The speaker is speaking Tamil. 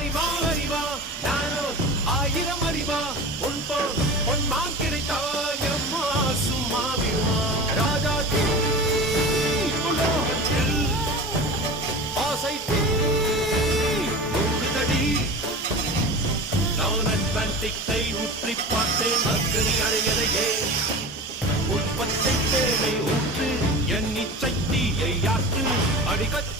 அறிவா அறிவா நானோ 1000 அறிவா உன் போல் பொன்மான் கிடைத்தாயம்மா சும்மாவிமா ராஜா தீ உலோகத்தில் ஆசை தீ ஊடுதடி நான் அட்லாண்டிக்கை ஊற்றி பார்த்தேன் அக்கறை அடையதையே உற்பத்தி தேவை ஊற்று என் இச்சை தீயை யாற்று அடிக்கச்